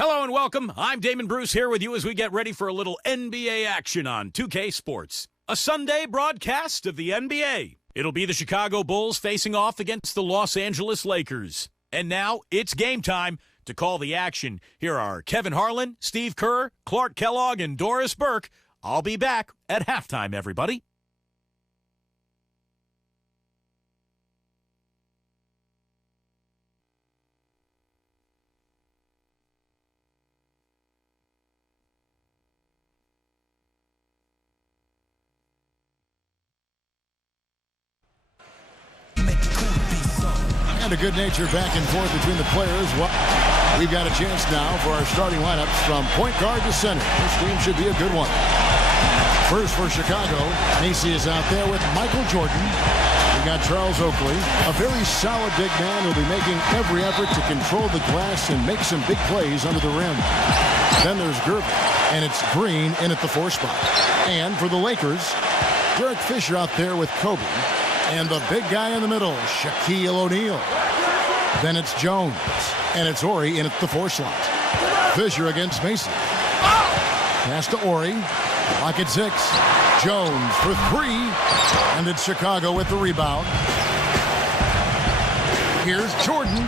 Hello and welcome. I'm Damon Bruce here with you as we get ready for a little NBA action on 2K Sports. A Sunday broadcast of the NBA. It'll be the Chicago Bulls facing off against the Los Angeles Lakers. And now it's game time. To call the action, here are Kevin Harlan, Steve Kerr, Clark Kellogg, and Doris Burke. I'll be back at halftime, everybody. And a good-natured back and forth between the players. Well, we've got a chance now for our starting lineups from point guard to center. This game should be a good one. First for Chicago, Macy is out there with Michael Jordan. We got Charles Oakley, a very solid big man who'll be making every effort to control the glass and make some big plays under the rim. Then there's Gervin, and it's Green in at the 4 spot. And for the Lakers, Derek Fisher out there with Kobe. And the big guy in the middle, Shaquille O'Neal. Then it's Jones, and it's Ori in at the 4 slot. Fisher against Mason. Pass to Ori. Lock at 6. Jones for 3. And it's Chicago with the rebound. Here's Jordan.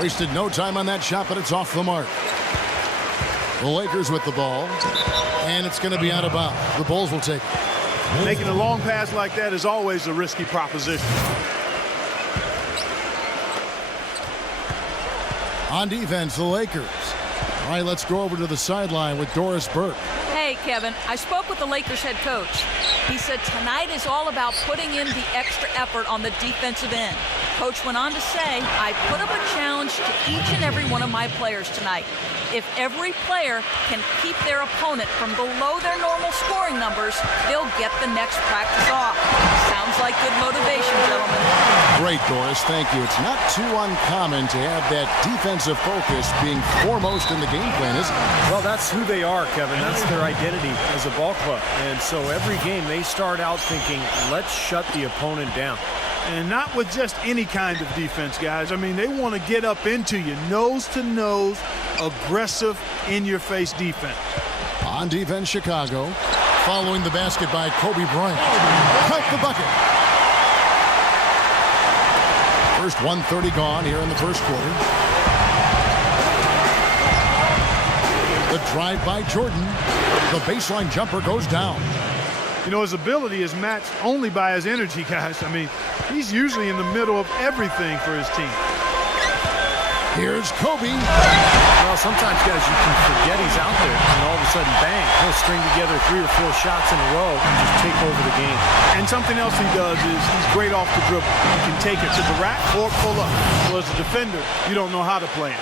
Wasted no time on that shot, but it's off the mark. The Lakers with the ball. And it's going to be out of bounds. The Bulls will take it. Making a long pass like that is always a risky proposition. On defense, the Lakers. All right, let's go over to the sideline with Doris Burke. Hey, Kevin, I spoke with the Lakers head coach. He said tonight is all about putting in the extra effort on the defensive end. Coach went on to say, I put up a challenge to each and every one of my players tonight. If every player can keep their opponent from below their normal scoring numbers, they'll get the next practice off. Sounds like good motivation, gentlemen. Great, Doris. Thank you. It's not too uncommon to have that defensive focus being foremost in the game plan, is it? Well, that's who they are, Kevin. That's their identity as a ball club. And so every game they start out thinking, let's shut the opponent down. And not with just any kind of defense, guys. I mean, they want to get up into you, nose-to-nose, aggressive, in-your-face defense. On defense, Chicago. Following the basket by Kobe Bryant. Count the bucket. First 1:30 gone here in the first quarter. The drive by Jordan. The baseline jumper goes down. You know, his ability is matched only by his energy, guys. I mean, he's usually in the middle of everything for his team. Here's Kobe. Well, sometimes, guys, you can forget he's out there, and all of a sudden, bang, he'll string together 3 or 4 shots in a row and just take over the game. And something else he does is he's great off the dribble. He can take it to the rack or pull up. So as a defender, you don't know how to play him.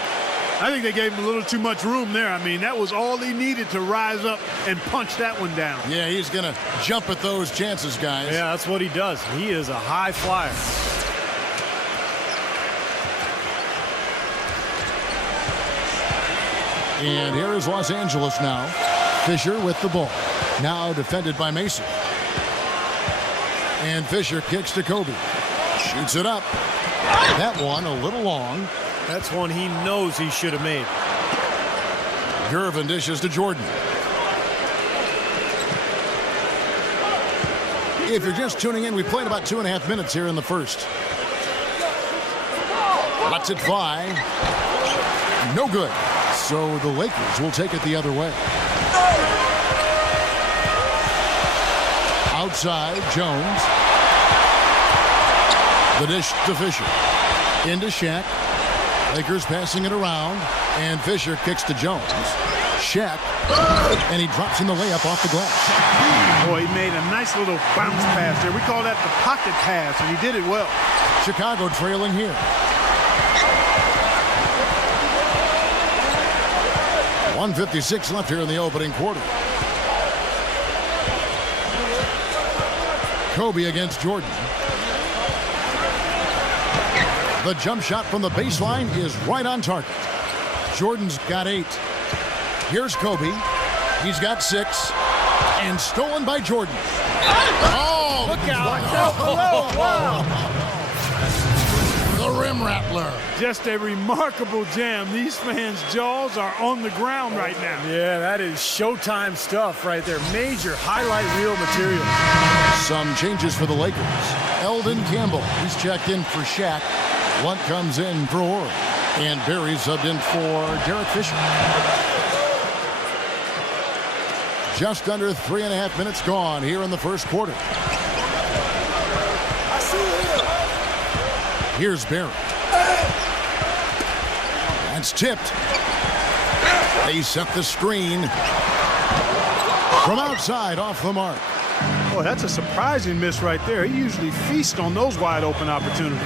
I think they gave him a little too much room there. I mean, that was all he needed to rise up and punch that one down. Yeah, he's going to jump at those chances, guys. Yeah, that's what he does. He is a high flyer. And here is Los Angeles now. Fisher with the ball. Now defended by Mason. And Fisher kicks to Kobe. Shoots it up. That one a little long. That's one he knows he should have made. Gervin dishes to Jordan. If you're just tuning in, we played about 2.5 minutes here in the first. Lets it fly. No good. So the Lakers will take it the other way. Outside, Jones. The dish to Fisher. Into Shaq. Lakers passing it around. And Fisher kicks to Jones. Shaq. And he drops in the layup off the glass. Boy, he made a nice little bounce pass there. We call that the pocket pass, and he did it well. Chicago trailing here. .156 left here in the opening quarter. Kobe against Jordan. The jump shot from the baseline is right on target. Jordan's got 8. Here's Kobe. He's got 6. And stolen by Jordan. Oh! Look out! The rim jam rattler. Just a remarkable jam. These fans' jaws are on the ground right now. Yeah, that is Showtime stuff right there. Major highlight reel material. Some changes for the Lakers. Eldon Campbell, he's checked in for Shaq. Lunt comes in for Orr. And Barry subbed in for Derek Fisher. Just under 3.5 minutes gone here in the first quarter. Here's Barry. That's tipped. They set the screen from outside off the mark. Boy, that's a surprising miss right there. He usually feasts on those wide open opportunities.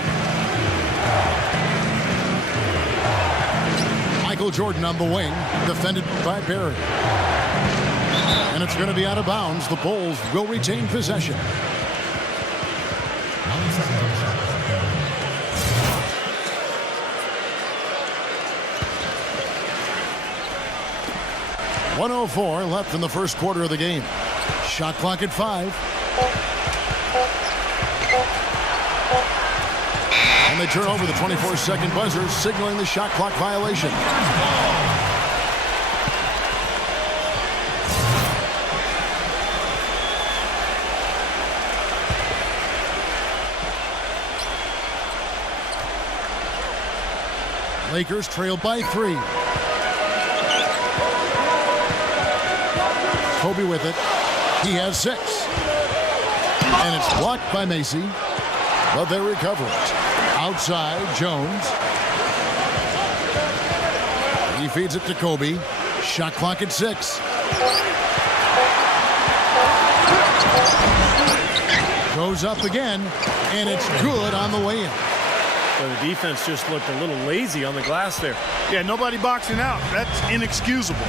Michael Jordan on the wing, defended by Barry. And it's going to be out of bounds. The Bulls will retain possession. .104 left in the first quarter of the game. Shot clock at 5. And they turn over the 24-second buzzer, signaling the shot clock violation. Lakers trail by 3. Kobe with it. He has 6. And it's blocked by Macy, but they recover it. Outside, Jones. He feeds it to Kobe. Shot clock at 6. Goes up again, and it's good on the way in. So the defense just looked a little lazy on the glass there. Yeah, nobody boxing out. That's inexcusable.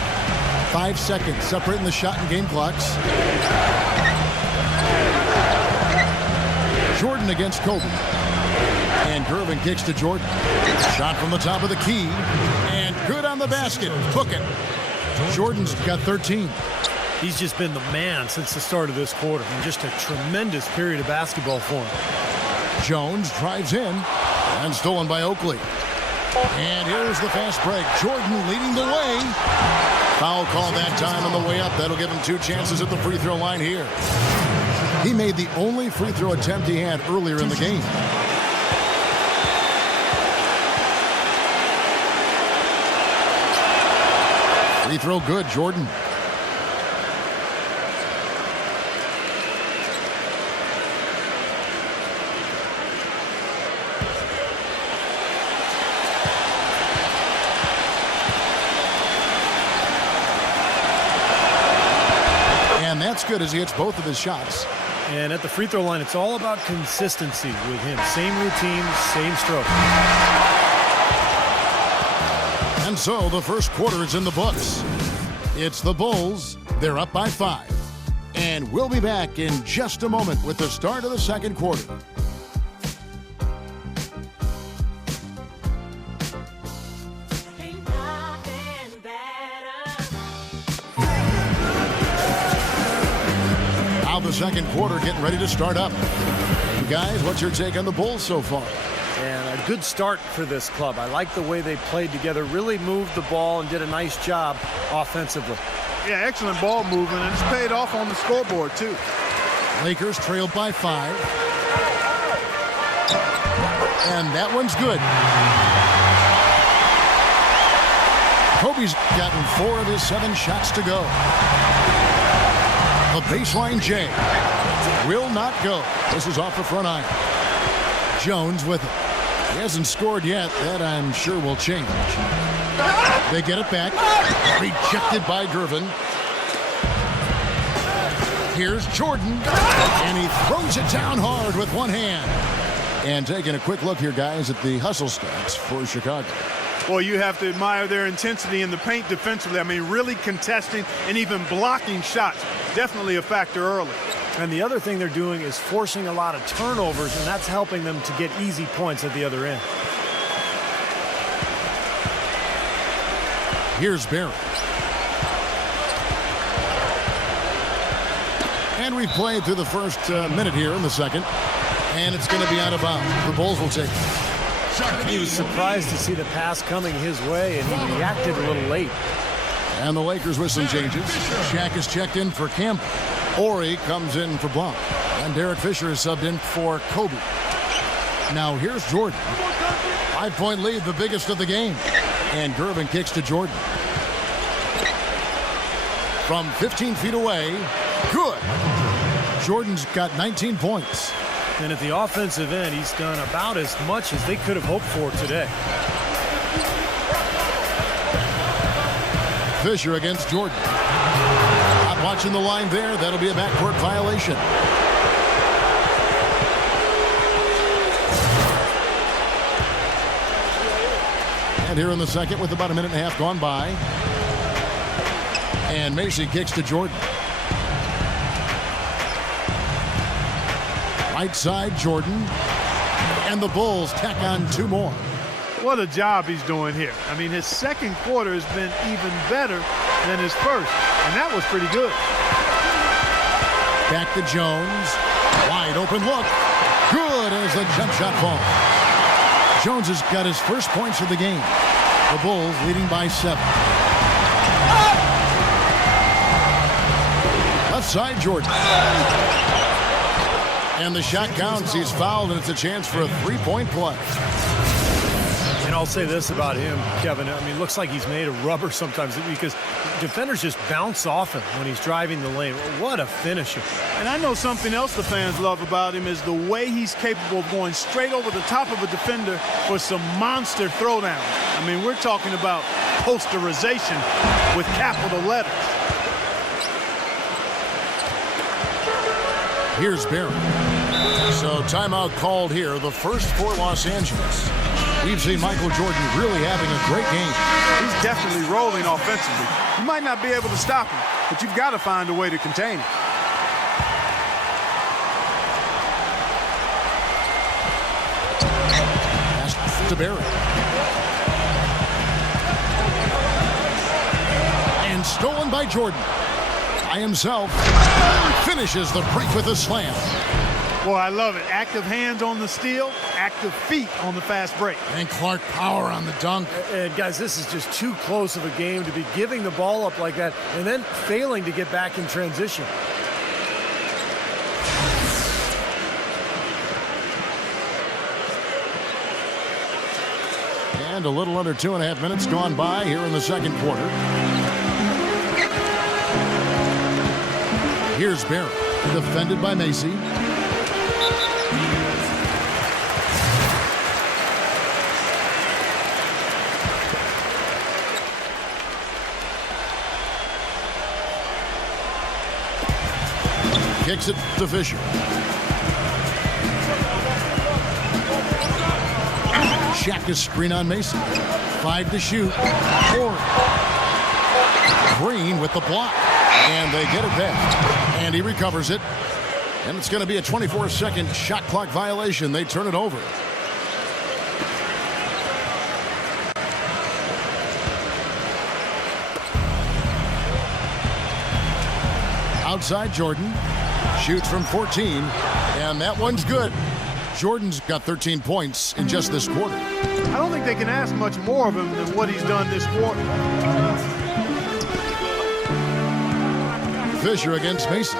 5 seconds separating the shot and game clocks. Jordan against Kobe. And Gervin kicks to Jordan. Shot from the top of the key. And good on the basket. Took it. Jordan's got 13. He's just been the man since the start of this quarter. And just a tremendous period of basketball for him. Jones drives in. And stolen by Oakley. And here's the fast break. Jordan leading the way. Foul call that time on the way up. That'll give him 2 chances at the free throw line here. He made the only free throw attempt he had earlier in the game. Free throw good, Jordan. And that's good as he hits both of his shots. And at the free throw line, it's all about consistency with him. Same routine, same stroke. And so the first quarter is in the books. It's the Bulls. They're up by 5. And we'll be back in just a moment with the start of the second quarter. Now the second quarter getting ready to start up. You guys, what's your take on the Bulls so far? And a good start for this club. I like the way they played together, really moved the ball and did a nice job offensively. Yeah, excellent ball movement, and it's paid off on the scoreboard, too. Lakers trail by 5. And that one's good. Kobe's gotten 4 of his 7 shots to go. The baseline J will not go. This is off the front iron. Jones with it. He hasn't scored yet. That I'm sure will change. They get it back. Rejected by Gervin. Here's Jordan. And he throws it down hard with one hand. And taking a quick look here, guys, at the hustle stats for Chicago. Well, you have to admire their intensity in the paint defensively. I mean, really contesting and even blocking shots. Definitely a factor early. And the other thing they're doing is forcing a lot of turnovers, and that's helping them to get easy points at the other end. Here's Barry. And we've played through the first minute here in the second. And it's going to be out of bounds. The Bulls will take it. He was surprised to see the pass coming his way, and he reacted a little late. And the Lakers with some changes. Shaq is checked in for Campbell. Ori comes in for Blount. And Derek Fisher is subbed in for Kobe. Now here's Jordan. 5-point lead, the biggest of the game. And Gervin kicks to Jordan. From 15 feet away, good. Jordan's got 19 points. And at the offensive end, he's done about as much as they could have hoped for today. Fisher against Jordan. Not watching the line there. That'll be a backcourt violation. And here in the second with about a minute and a half gone by. And Macy kicks to Jordan. Right side, Jordan. And the Bulls tack on 2 more. What a job he's doing here. I mean, his second quarter has been even better than his first, and that was pretty good. Back to Jones. Wide open look. Good as the jump shot falls. Jones has got his first points of the game. The Bulls leading by 7. Left side, Jordan. And the shot counts. He's fouled, and it's a chance for a 3-point play. And I'll say this about him, Kevin. I mean, it looks like he's made of rubber sometimes because defenders just bounce off him when he's driving the lane. What a finisher. And I know something else the fans love about him is the way he's capable of going straight over the top of a defender for some monster throwdowns. I mean, we're talking about posterization with capital letters. Here's Barry. So timeout called here, the first for Los Angeles. We've seen Michael Jordan really having a great game. He's definitely rolling offensively. You might not be able to stop him, but you've got to find a way to contain him. Pass to Barry. And stolen by Jordan. By himself. Finishes the break with a slam. Boy, I love it. Active hands on the steal, active feet on the fast break. And Clark power on the dunk. And guys, this is just too close of a game to be giving the ball up like that and then failing to get back in transition. And a little under 2.5 minutes gone by here in the second quarter. Here's Barry, defended by Macy. Kicks it to Fisher. Shaq is screen on Mason. 5 to shoot. 4. Green with the block. And they get it back. And he recovers it. And it's going to be a 24-second shot clock violation. They turn it over. Outside Jordan. Shoots from 14. And that one's good. Jordan's got 13 points in just this quarter. I don't think they can ask much more of him than what he's done this quarter. Fisher against Mason.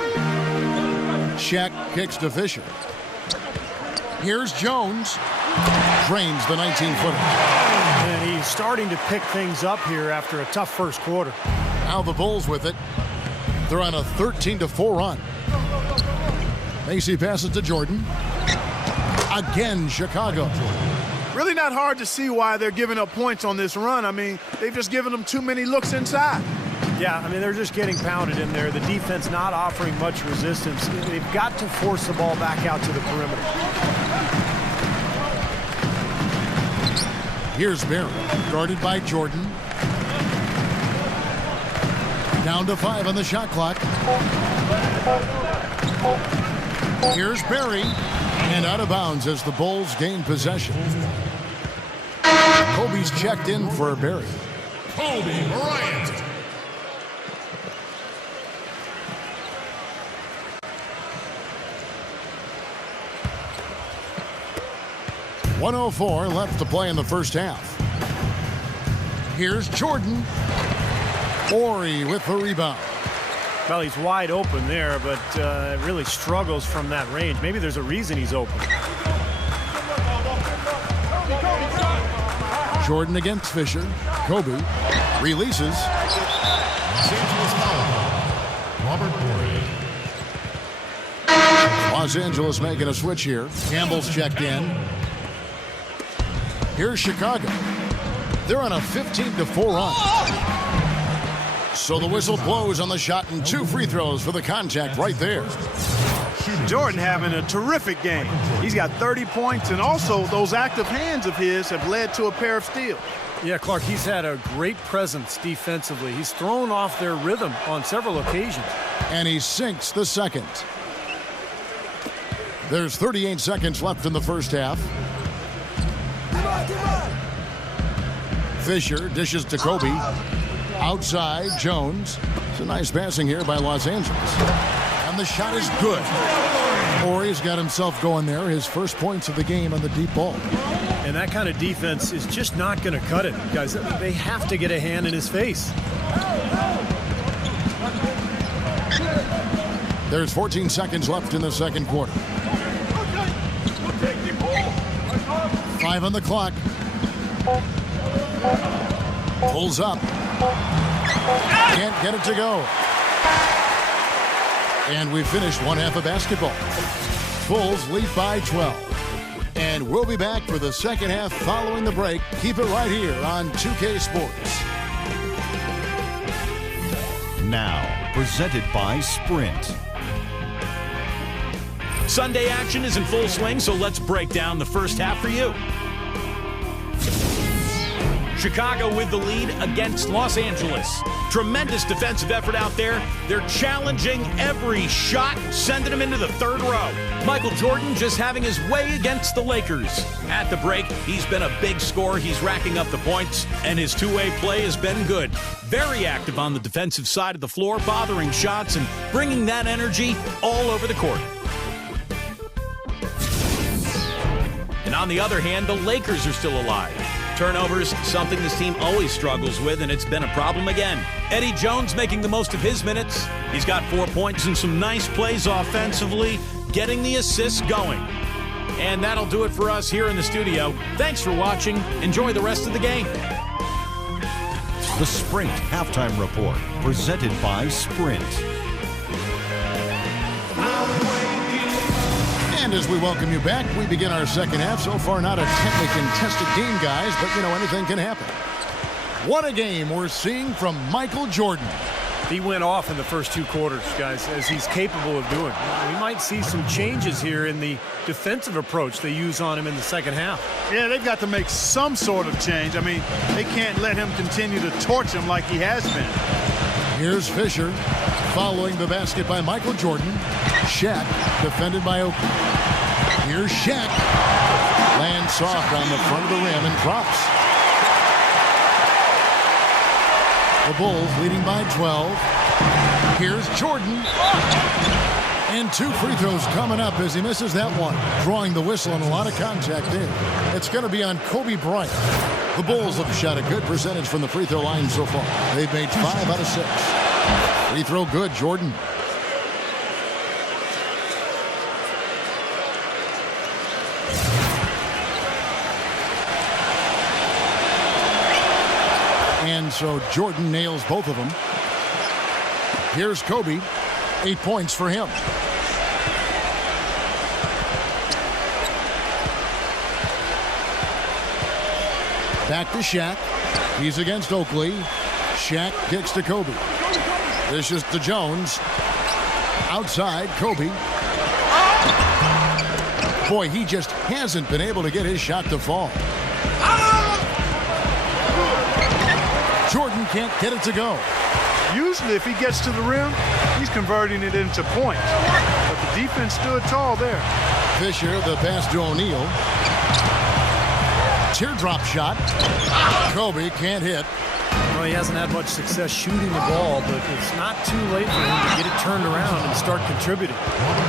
Shaq kicks to Fisher. Here's Jones. Drains the 19-footer. And he's starting to pick things up here after a tough first quarter. Now the Bulls with it. They're on a 13-4 run. Macy passes to Jordan. Again, Chicago. Really not hard to see why they're giving up points on this run. I mean, they've just given them too many looks inside. Yeah, I mean, they're just getting pounded in there. The defense not offering much resistance. They've got to force the ball back out to the perimeter. Here's Barry, guarded by Jordan. Down to 5 on the shot clock. Here's Barry. And out of bounds as the Bulls gain possession. Kobe's checked in for Barry. Kobe Bryant. 1:04 left to play in the first half. Here's Jordan. Morey with the rebound. Well, he's wide open there, but really struggles from that range. Maybe there's a reason he's open. Jordan against Fisher. Kobe releases. Los Angeles foul. Robert Morey. Los Angeles making a switch here. Campbell's checked in. Here's Chicago. They're on a 15-4 run. So the whistle blows on the shot and 2 free throws for the contact right there. Jordan having a terrific game. He's got 30 points, and also those active hands of his have led to a pair of steals. Yeah, Clark, he's had a great presence defensively. He's thrown off their rhythm on several occasions. And he sinks the second. There's 38 seconds left in the first half. Fisher dishes to Kobe. Outside, Jones. It's a nice passing here by Los Angeles. And the shot is good. Morey's got himself going there. His first points of the game on the deep ball. And that kind of defense is just not going to cut it, guys. They have to get a hand in his face. There's 14 seconds left in the second quarter. 5 on the clock. Pulls up. Can't get it to go. And we finished one half of basketball. Bulls lead by 12. And we'll be back for the second half following the break. Keep it right here on 2K Sports. Now, presented by Sprint. Sunday action is in full swing, so let's break down the first half for you. Chicago with the lead against Los Angeles. Tremendous defensive effort out there. They're challenging every shot, sending them into the third row. Michael Jordan just having his way against the Lakers. At the break, he's been a big scorer. He's racking up the points, and his two-way play has been good. Very active on the defensive side of the floor, bothering shots and bringing that energy all over the court. And on the other hand, the Lakers are still alive. Turnovers, something this team always struggles with, and it's been a problem again. Eddie Jones making the most of his minutes. He's got 4 points and some nice plays offensively, getting the assists going. And that'll do it for us here in the studio. Thanks for watching. Enjoy the rest of the game. The Sprint Halftime Report, presented by Sprint. And as we welcome you back, we begin our second half. So far, not a technically contested game, guys, but, you know, anything can happen. What a game we're seeing from Michael Jordan. He went off in the first 2 quarters, guys, as he's capable of doing. We might see some changes here in the defensive approach they use on him in the second half. Yeah, they've got to make some sort of change. I mean, they can't let him continue to torch him like he has been. Here's Fisher following the basket by Michael Jordan. Shaq defended by Oakley. Here's Shaq. Lands soft on the front of the rim and drops. The Bulls leading by 12. Here's Jordan. And 2 free throws coming up as he misses that one. Drawing the whistle and a lot of contact there. It's going to be on Kobe Bryant. The Bulls have shot a good percentage from the free throw line so far. They've made 5 out of 6. Free throw good, Jordan. And so Jordan nails both of them. Here's Kobe. 8 points for him. Back to Shaq. He's against Oakley. Shaq kicks to Kobe. This is to Jones. Outside, Kobe. Boy, he just hasn't been able to get his shot to fall. Jordan can't get it to go. Usually, if he gets to the rim, he's converting it into points. But the defense stood tall there. Fisher, the pass to O'Neal. Teardrop shot. Kobe can't hit. know, he hasn't had much success shooting the ball, but it's not too late for him to get it turned around and start contributing.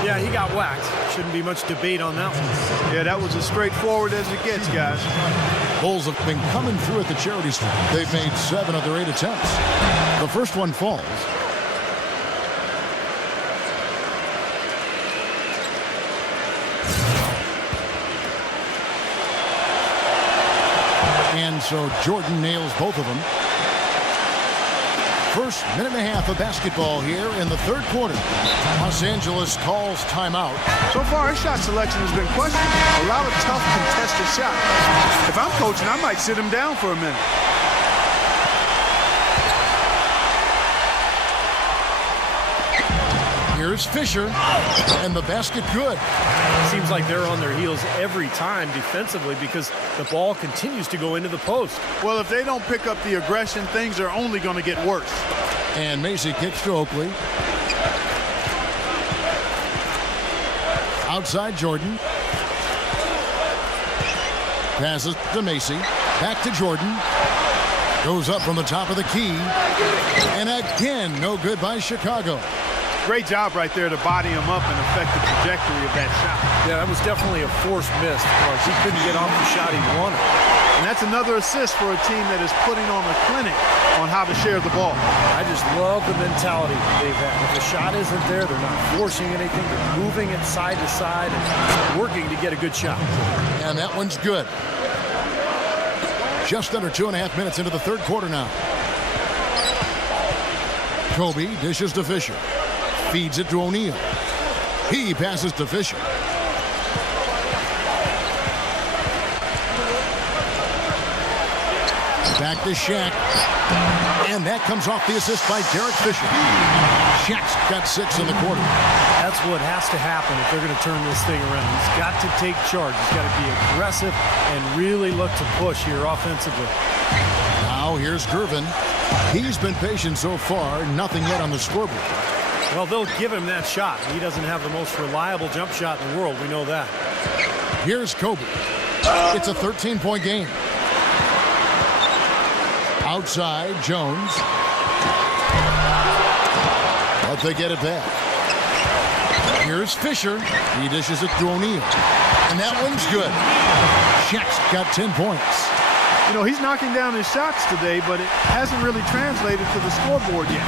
Yeah, he got whacked. Shouldn't be much debate on that one. Yeah, that was as straightforward as it gets, guys. Bulls have been coming through at the charity stripe. They've made 7 of their 8 attempts. The first one falls. And so Jordan nails both of them. First minute and a half of basketball here in the third quarter. Los Angeles calls timeout. So far, his shot selection has been questioned. A lot of tough contested shots. If I'm coaching, I might sit him down for a minute. Here's Fisher, and the basket good. Seems like they're on their heels every time defensively because the ball continues to go into the post. Well, if they don't pick up the aggression, things are only going to get worse. And Macy kicks to Oakley. Outside Jordan. Passes to Macy. Back to Jordan. Goes up from the top of the key. And again, no good by Chicago. Great job right there to body him up and affect the trajectory of that shot. Yeah, that was definitely a forced miss because he couldn't get off the shot he wanted. And that's another assist for a team that is putting on a clinic on how to share the ball. I just love the mentality they've had. If the shot isn't there, they're not forcing anything. They're moving it side to side and working to get a good shot. And that one's good. Just under 2.5 minutes into the third quarter now. Kobe dishes to Fisher. Feeds it to O'Neal. He passes to Fisher. Back to Shaq. And that comes off the assist by Derek Fisher. Shaq's got 6 in the quarter. That's what has to happen if they're going to turn this thing around. He's got to take charge. He's got to be aggressive and really look to push here offensively. Now here's Gervin. He's been patient so far. Nothing yet on the scoreboard. Well, they'll give him that shot. He doesn't have the most reliable jump shot in the world. We know that. Here's Kobe. It's a 13-point game. Outside, Jones. But they get it back. Here's Fisher. He dishes it to O'Neal. And that one's good. Shaq's got 10 points. You know, he's knocking down his shots today, but it hasn't really translated to the scoreboard yet.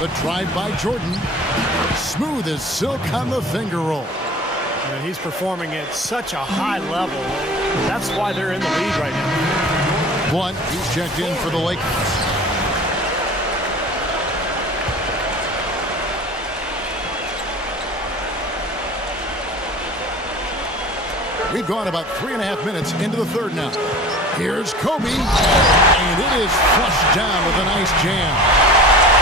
The drive by Jordan. Smooth as silk on the finger roll. And he's performing at such a high level. That's why they're in the lead right now. One, he's checked in for the Lakers. We've gone about 3.5 minutes into the third now. Here's Kobe. And it is flushed down with a nice jam.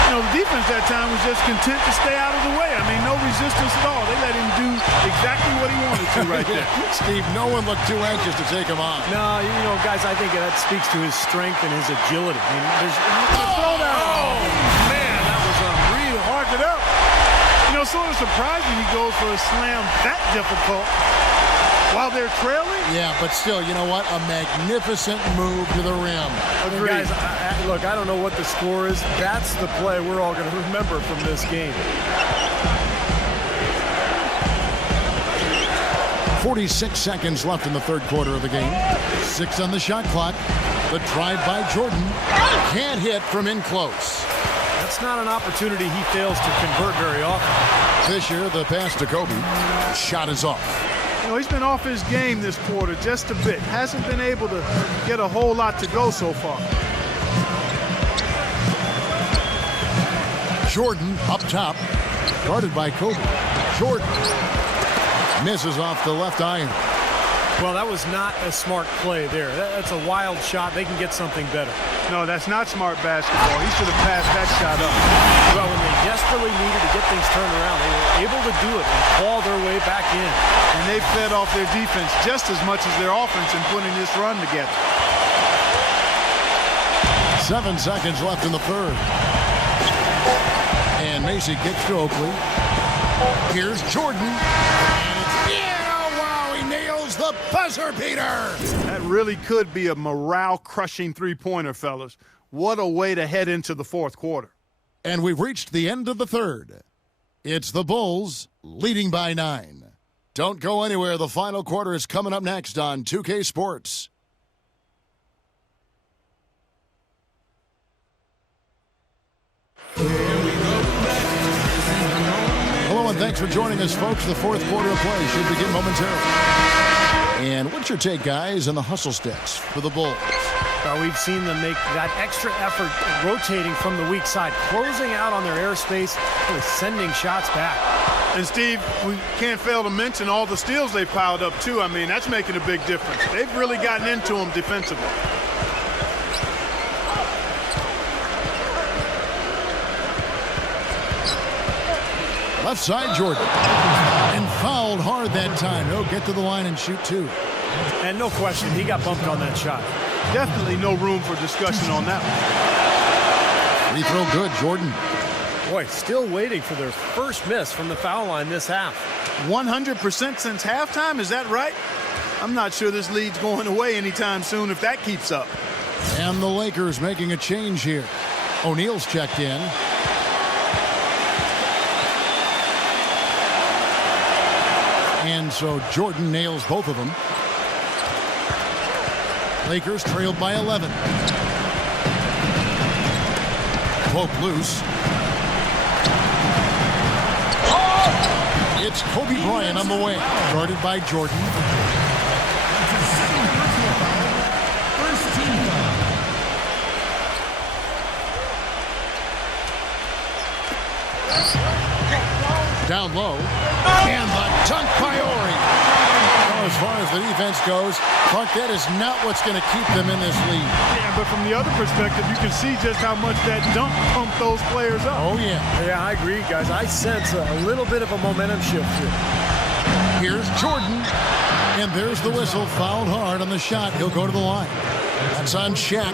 You know, the defense that time was just content to stay out of the way. I mean, no resistance at all. They let him do exactly what he wanted to right there. Steve, no one looked too anxious to take him on. No, you know, guys, I think that speaks to his strength and his agility. I mean, there's a throwdown. Oh, man, that was real hard it up. You know, sort of surprising he goes for a slam that difficult while they're trailing. Yeah, but still, you know what? A magnificent move to the rim. Guys, look, I don't know what the score is. That's the play we're all going to remember from this game. 46 seconds left in the third quarter of the game. 6 on the shot clock. The drive by Jordan. Can't hit from in close. That's not an opportunity he fails to convert very often. Fisher, the pass to Kobe. Shot is off. You know, he's been off his game this quarter just a bit. Hasn't been able to get a whole lot to go so far. Jordan up top. Guarded by Kobe. Jordan misses off the left iron. Well, that was not a smart play there. That's a wild shot. They can get something better. No, that's not smart basketball. He should have passed that shot up. Well, when they desperately needed to get things turned around, they were able to do it and claw their way back in. And they fed off their defense just as much as their offense in putting this run together. 7 seconds left in the third. And Macy kicks to Oakley. Here's Jordan. Yeah, wow, he nails the the buzzer beater. That really could be a morale-crushing three-pointer, fellas. What a way to head into the fourth quarter. And we've reached the end of the third. It's the Bulls leading by 9. Don't go anywhere. The final quarter is coming up next on 2K Sports. Hello and thanks for joining us, folks. The fourth quarter of play should begin momentarily. And what's your take, guys, on the hustle sticks for the Bulls? We've seen them make that extra effort rotating from the weak side, closing out on their airspace, really sending shots back. And, Steve, we can't fail to mention all the steals they've piled up, too. I mean, that's making a big difference. They've really gotten into them defensively. Left side, Jordan. And fouled hard that time. He'll get to the line and shoot two. And no question, he got bumped on that shot. Definitely no room for discussion on that one. Free throw good, Jordan. Boy, still waiting for their first miss from the foul line this half. 100% since halftime, is that right? I'm not sure this lead's going away anytime soon if that keeps up. And the Lakers making a change here. O'Neal's checked in. And so Jordan nails both of them. Lakers trailed by 11. Poke loose. It's Kobe Bryant on the way. Guarded by Jordan. First team foul. Down low. And the dunk by Ori. Well, as far as the defense goes, Clark, that is not what's going to keep them in this lead. Yeah, but from the other perspective, you can see just how much that dunk pumped those players up. Oh, yeah. Yeah, I agree, guys. I sense a little bit of a momentum shift here. Here's Jordan. And there's the whistle. Fouled hard on the shot. He'll go to the line. That's on Shaq.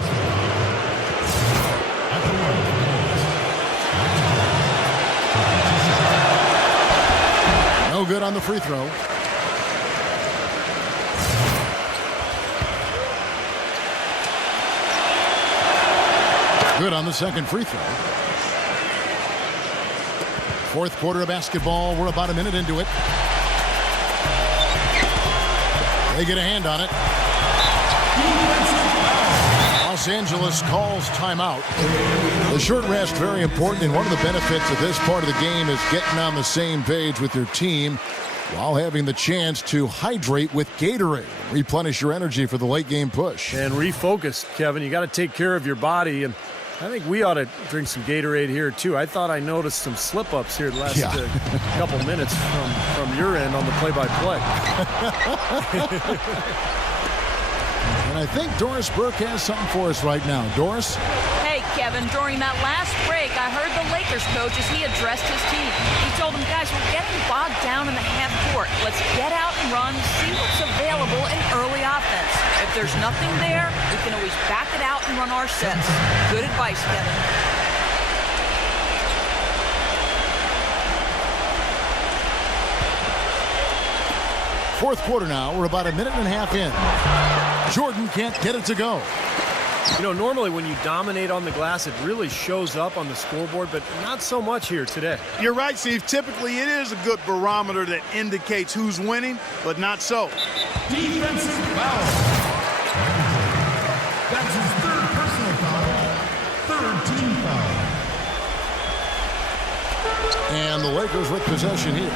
No good on the free throw. Good on the second free throw. Fourth quarter of basketball. We're about a minute into it. They get a hand on it. Los Angeles calls timeout. The short rest, very important, and one of the benefits of this part of the game is getting on the same page with your team while having the chance to hydrate with Gatorade. Replenish your energy for the late game push. And refocus, Kevin. You got to take care of your body, and I think we ought to drink some Gatorade here, too. I thought I noticed some slip-ups here the last couple minutes from your end on the play-by-play. And I think Doris Burke has something for us right now. Doris? Hey, Kevin, during that last break, I heard the Lakers coach as he addressed his team. He told them, guys, we're getting bogged down in the half court. Let's get out and run, see what's available in early offense. If there's nothing there, we can always back it out and run our sets. Good advice, Kevin. Fourth quarter now. We're about a minute and a half in. Jordan can't get it to go. You know, normally when you dominate on the glass, it really shows up on the scoreboard, but not so much here today. You're right, Steve. Typically, it is a good barometer that indicates who's winning, but not so. Defensive foul. That's his third personal foul. Third team foul. And the Lakers with possession here.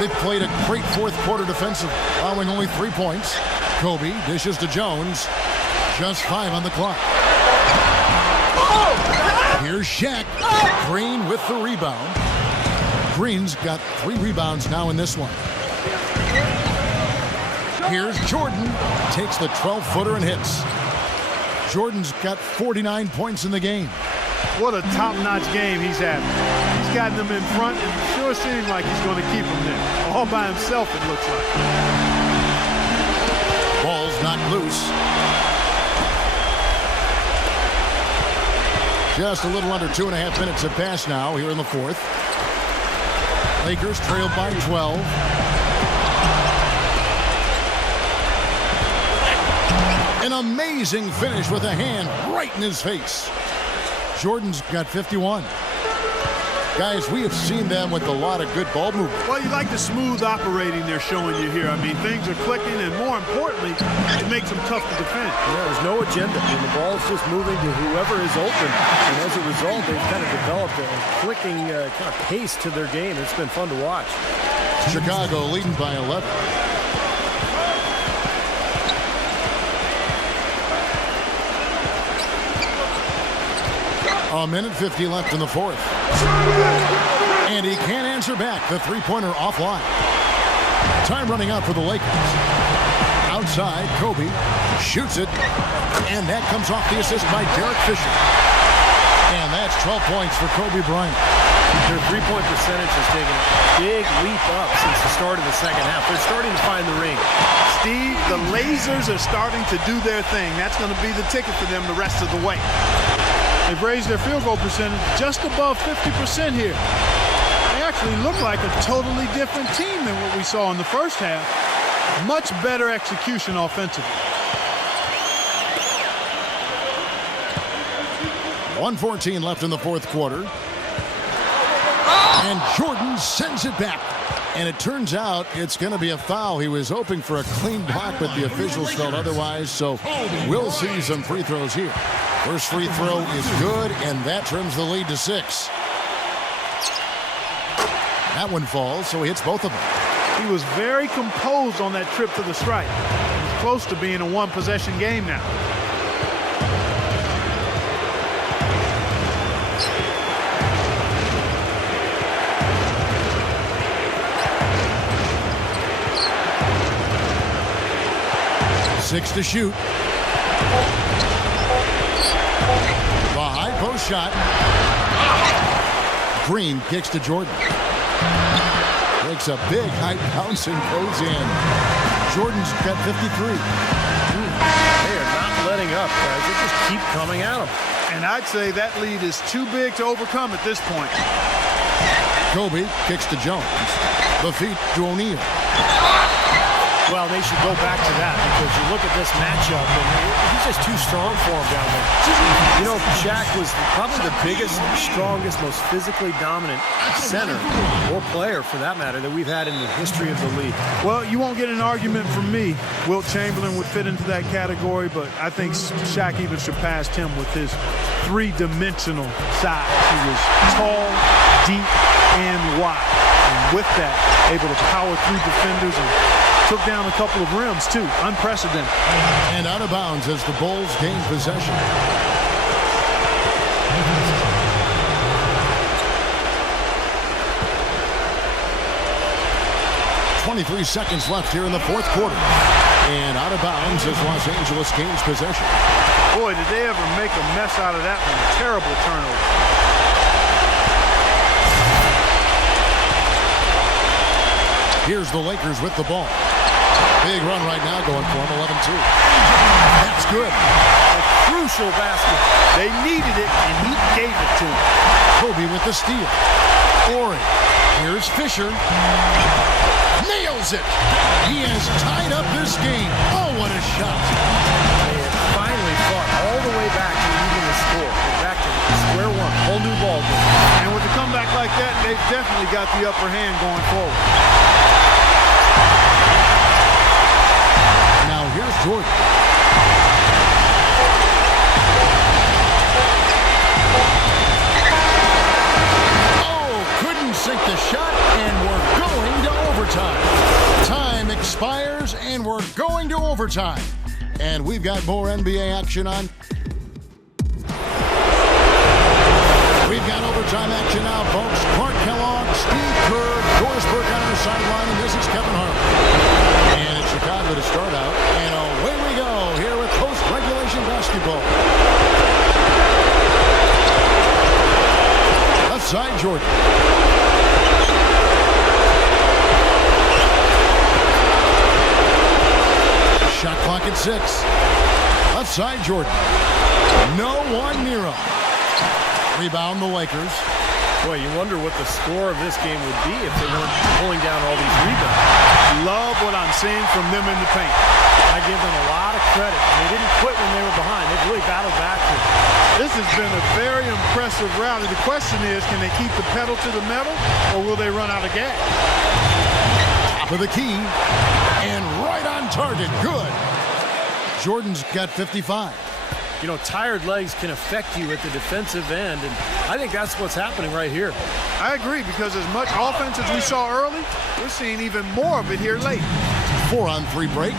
They've played a great fourth quarter defensive, allowing only 3 points. Kobe dishes to Jones. Just 5 on the clock. Here's Shaq. Green with the rebound. Green's got 3 rebounds now in this one. Here's Jordan. Takes the 12-footer and hits. Jordan's got 49 points in the game. What a top-notch game he's having. He's gotten them in front, and it sure seems like he's going to keep them there. All by himself, it looks like. Ball's not loose. Just a little under 2.5 minutes have passed now here in the fourth. Lakers trailed by 12. An amazing finish with a hand right in his face. Jordan's got 51. Guys, we have seen them with a lot of good ball movement. Well, you like the smooth operating they're showing you here. I mean, things are clicking, and more importantly, it makes them tough to defend. Yeah, there's no agenda. I mean, the ball's just moving to whoever is open. And as a result, they've kind of developed a clicking kind of pace to their game. It's been fun to watch. Chicago leading by 11. A minute 50 left in the fourth. And he can't answer back. The three-pointer offline. Time running out for the Lakers. Outside, Kobe shoots it. And that comes off the assist by Derek Fisher. And that's 12 points for Kobe Bryant. Their three-point percentage has taken a big leap up since the start of the second half. They're starting to find the ring. Steve, the lasers are starting to do their thing. That's going to be the ticket for them the rest of the way. They've raised their field goal percentage just above 50% here. They actually look like a totally different team than what we saw in the first half. Much better execution offensively. 1:14 left in the fourth quarter. And Jordan sends it back. And it turns out it's going to be a foul. He was hoping for a clean block, but the officials felt otherwise. So we'll see some free throws here. First free throw is good, and that trims the lead to 6. That one falls, so he hits both of them. He was very composed on that trip to the stripe. He's close to being a one-possession game now. Six to shoot. The high post shot. Green kicks to Jordan. Takes a big high bounce and goes in. Jordan's got 53. They are not letting up, guys. They just keep coming at them. And I'd say that lead is too big to overcome at this point. Kobe kicks to Jones. The feet to O'Neal. Well, they should go back to that because you look at this matchup and he's just too strong for him down there. You know, Shaq was probably the biggest, strongest, most physically dominant center or player, for that matter, that we've had in the history of the league. Well, you won't get an argument from me. Wilt Chamberlain would fit into that category, but I think Shaq even surpassed him with his three-dimensional size. He was tall, deep, and wide. And with that, able to power through defenders and took down a couple of rims, too. Unprecedented. And out of bounds as the Bulls gain possession. .23 seconds left here in the fourth quarter. And out of bounds as Los Angeles gains possession. Boy, did they ever make a mess out of that one. A terrible turnover. Here's the Lakers with the ball. Big run right now going for him, 11-2. That's good. A crucial basket. They needed it, and he gave it to him. Kobe with the steal. Horry. Here's Fisher. Nails it. He has tied up this game. Oh, what a shot. They have finally fought all the way back to even the score. They're back to square one. Whole new ball game. And with a comeback like that, they've definitely got the upper hand going forward. Now here's Jordan. Oh, couldn't sink the shot, and we're going to overtime. Time expires, and we're going to overtime. And we've got more NBA action on. We've got overtime action now, folks. Clark Kellogg, Steve Kerr, Doris Burke on our sideline, and this is Kevin Harlan. And it's Chicago to start out, and away we go here with post-regulation basketball. Left side, Jordan. Shot clock at 6. Left side, Jordan. No one near him. Rebound the Lakers. Boy, you wonder what the score of this game would be if they weren't pulling down all these rebounds. Love what I'm seeing from them in the paint. I give them a lot of credit. They didn't quit when they were behind. They really battled back here. This has been a very impressive rally. The question is, can they keep the pedal to the metal, or will they run out of gas? For the key, and right on target. Good. Jordan's got 55. You know, tired legs can affect you at the defensive end, and I think that's what's happening right here. I agree, because as much offense as we saw early, we're seeing even more of it here late. 4-on-3 break.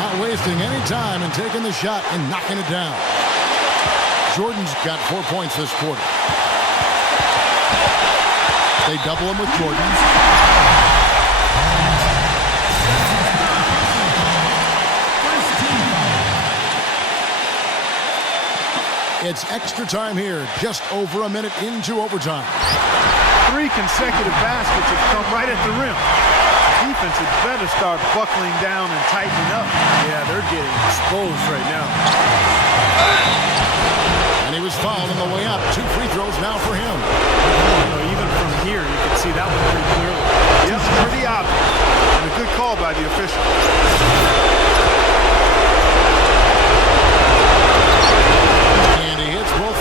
Not wasting any time and taking the shot and knocking it down. Jordan's got 4 points this quarter. They double him with Jordan. It's extra time here, just over a minute into overtime. 3 consecutive baskets have come right at the rim. Defense had better start buckling down and tightening up. Yeah, they're getting exposed right now. And he was fouled on the way up. 2 free throws now for him. You know, even from here, you can see that one pretty clearly. Yep, pretty obvious. And a good call by the official.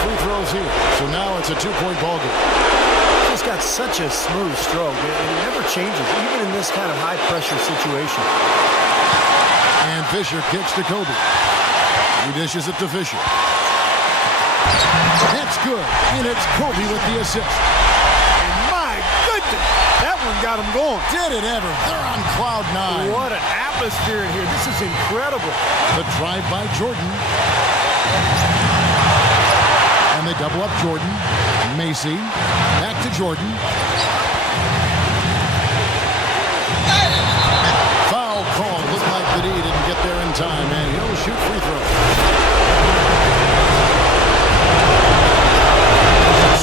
Free throws here. So now it's a 2-point ball game. He's got such a smooth stroke. It never changes, even in this kind of high-pressure situation. And Fisher kicks to Kobe. He dishes it to Fisher. That's good. And it's Kobe with the assist. And my goodness, that one got him going. Did it ever. They're on cloud 9. What an atmosphere in here. This is incredible. The drive by Jordan. And they double up Jordan. Macy. Back to Jordan. Foul call. Looked like the D didn't get there in time, and he'll shoot free throw.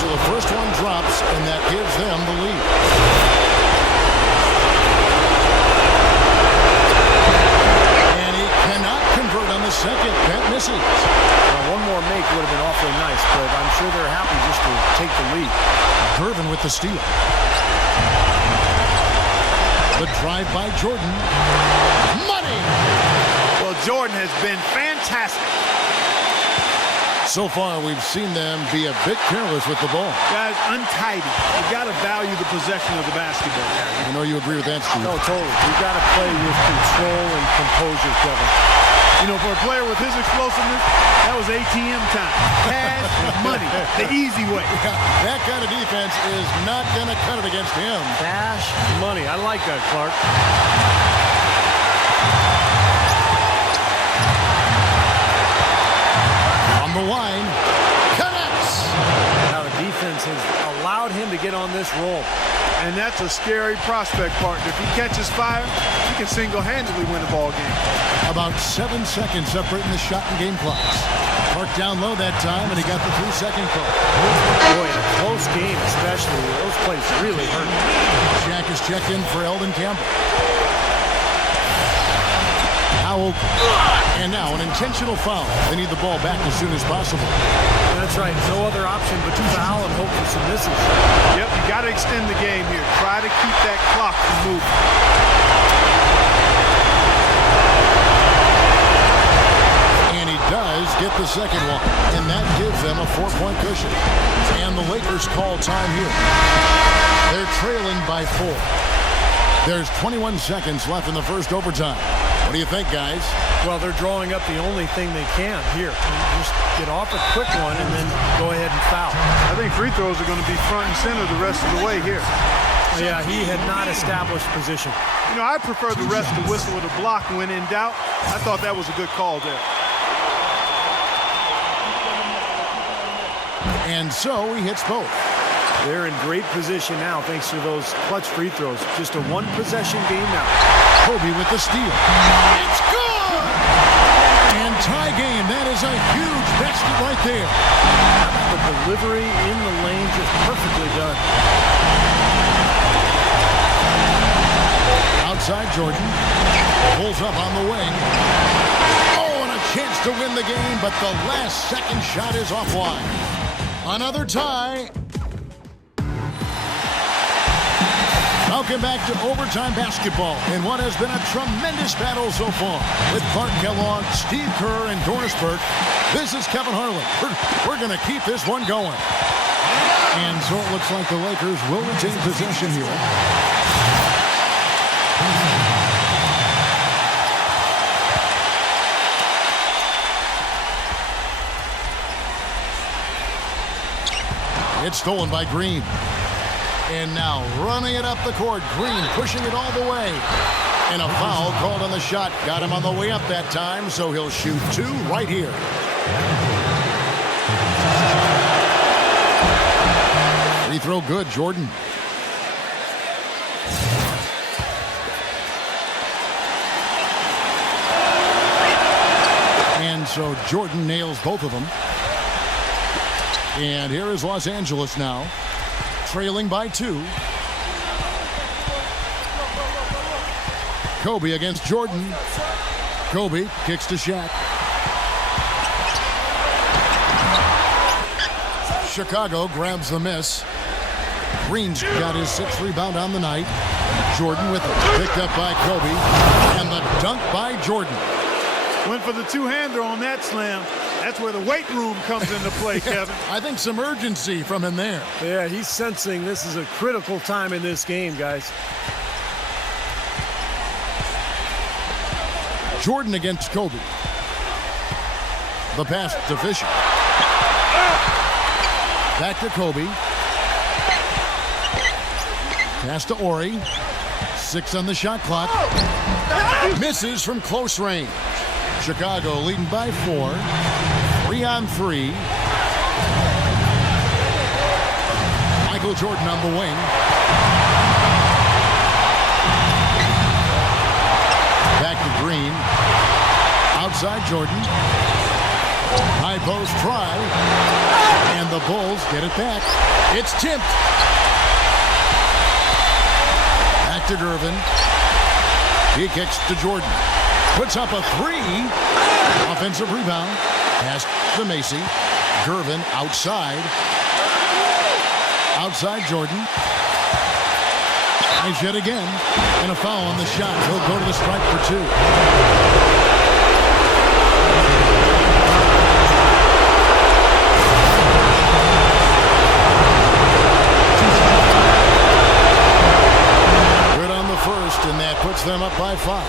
So the first one drops, and that gives them the lead. And he cannot convert on the second. That misses. One more make would have been awfully nice, but I'm sure they're happy just to take the lead. Gervin with the steal. The drive by Jordan. Money! Well, Jordan has been fantastic. So far, we've seen them be a bit careless with the ball. Guys, untidy. You've got to value the possession of the basketball. I know you agree with that, Steve. No, totally. You've got to play with control and composure, Kevin. You know, for a player with his explosiveness, that was ATM time. Cash, money, the easy way. That kind of defense is not going to cut it against him. Cash, money. I like that, Clark. On the line, connects. Now the defense has allowed him to get on this roll. And that's a scary prospect, partner. If he catches fire, he can single-handedly win a ball game. About 7 seconds separating the shot and game clocks. Park down low that time, and he got the 3-second call. Boy, in a close game especially, those plays really hurt. Shaq is checked in for Eldon Campbell. Howell. And now an intentional foul. They need the ball back as soon as possible. That's right. No other option but to foul and hope for some misses. Yep, you got to extend the game here. Try to keep that clock from moving. And he does get the second one. And that gives them a 4-point cushion. And the Lakers call time here. They're trailing by 4. There's 21 seconds left in the first overtime. What do you think, guys? Well, they're drawing up the only thing they can here. Just get off a quick one and then go ahead and foul. I think free throws are going to be front and center the rest of the way here. Yeah, he had not established position. You know, I prefer the rest to whistle with a block when in doubt. I thought that was a good call there. And so he hits both. They're in great position now thanks to those clutch free throws. Just a one-possession game now. Kobe with the steal. It's good! And tie game. That is a huge basket right there. The delivery in the lane just perfectly done. Outside Jordan. Pulls up on the wing. Oh, and a chance to win the game, but the last second shot is offline. Another tie. Welcome back to overtime basketball in what has been a tremendous battle so far. With Clark Kellogg, Steve Kerr, and Doris Burke, this is Kevin Harlan. We're going to keep this one going. And so it looks like the Lakers will retain possession here. It's stolen by Green. And now running it up the court. Green pushing it all the way. And a foul called on the shot. Got him on the way up that time, so he'll shoot 2 right here. Free throw good, Jordan. And so Jordan nails both of them. And here is Los Angeles now, trailing by 2. Kobe against Jordan. Kobe kicks to Shaq. Chicago grabs the miss. Green's got his 6th rebound on the night. Jordan with it. Picked up by Kobe. And the dunk by Jordan. Went for the two-hander on that slam. That's where the weight room comes into play, Kevin. I think some urgency from him there. Yeah, he's sensing this is a critical time in this game, guys. Jordan against Kobe. The pass to Fisher. Back to Kobe. Pass to Ori. 6 on the shot clock. Misses from close range. Chicago leading by 4. 3-on-3. Michael Jordan on the wing. Back to Green. Outside Jordan. High post try. And the Bulls get it back. It's tipped. Back to Gervin. He kicks to Jordan. Puts up a 3. Offensive rebound. Pass to Macy. Gervin outside. Outside Jordan. Nice yet again. And a foul on the shot. He'll go to the strike for 2. Good on the first, and that puts them up by 5.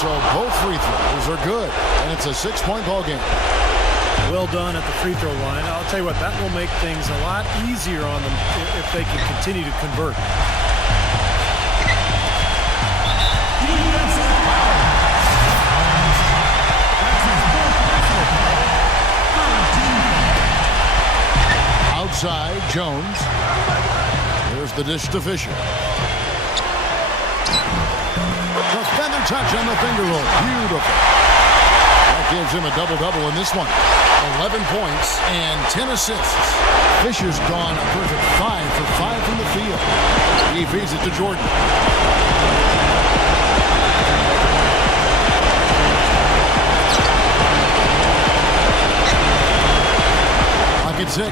So both free throws are good, and it's a 6-point ball game. Well done at the free throw line. I'll tell you what, that will make things a lot easier on them if they can continue to convert. Outside, Jones. Here's the dish to Fisher. Feather touch on the finger roll. Beautiful. That gives him a double-double in this one. 11 points and 10 assists. Fisher's gone a perfect 5 for 5 from the field. He feeds it to Jordan. Pocket 6.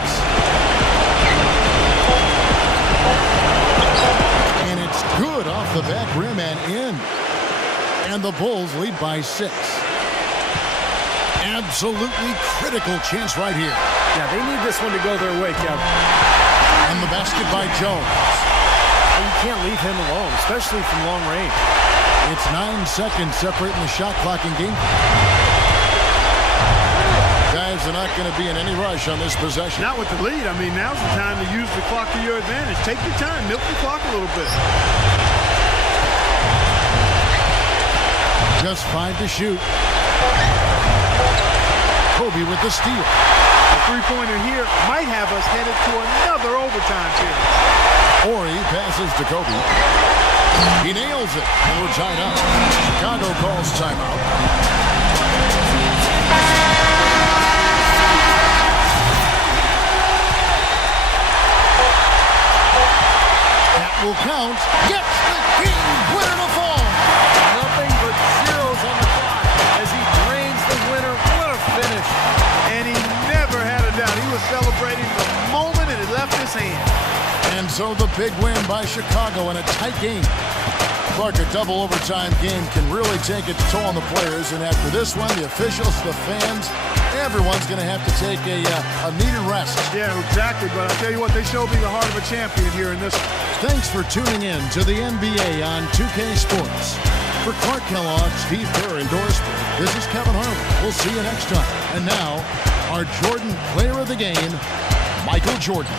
And it's good off the back rim and in. And the Bulls lead by 6. Absolutely critical chance right here. Yeah, they need this one to go their way, Kevin. And the basket by Jones. You can't leave him alone, especially from long range. It's 9 seconds separating the shot clock and game. Guys are not going to be in any rush on this possession. Not with the lead. I mean, now's the time to use the clock to your advantage. Take your time. Milk the clock a little bit. Just 5 to shoot. Kobe with the steal. A three-pointer here might have us headed to another overtime period. Ori passes to Kobe. He nails it, and we're tied up. Chicago calls timeout. That will count. Gets the game winner to fall. Nothing but zeros on the clock as he drains the finish. And he never had a doubt. He was celebrating the moment it left his hand. And so the big win by Chicago in a tight game. Clark, a double overtime game can really take its toll on the players. And after this one, the officials, the fans, everyone's going to have to take a needed rest. Yeah, exactly. But I'll tell you what, they showed me the heart of a champion here in this one. Thanks for tuning in to the NBA on 2K Sports. For Clark Kellogg, Steve Kerr, and Doris Burke, this is Kevin Harlan. We'll see you next time. And now, our Jordan Player of the Game, Michael Jordan.